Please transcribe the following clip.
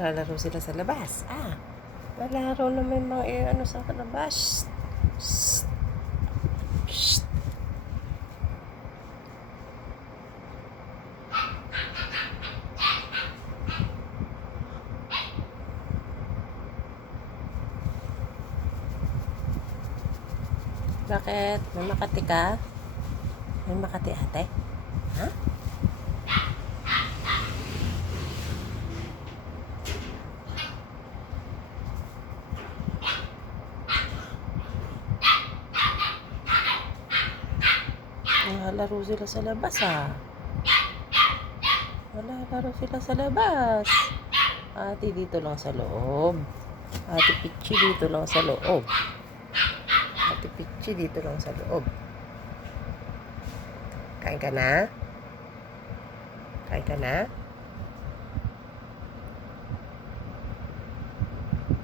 Naglalaro sila sa labas. Naglalaro na may mga ano sa labas. Shh. Shh. Bakit? May Makati ka? May Makati ate? Ha? Naglalaro sila sa labas Naglalaro sila sa labas. Ate dito lang sa loob. Ate Pichi dito lang sa loob. Ate Pichi dito lang sa loob. Kain ka na? Kain ka na?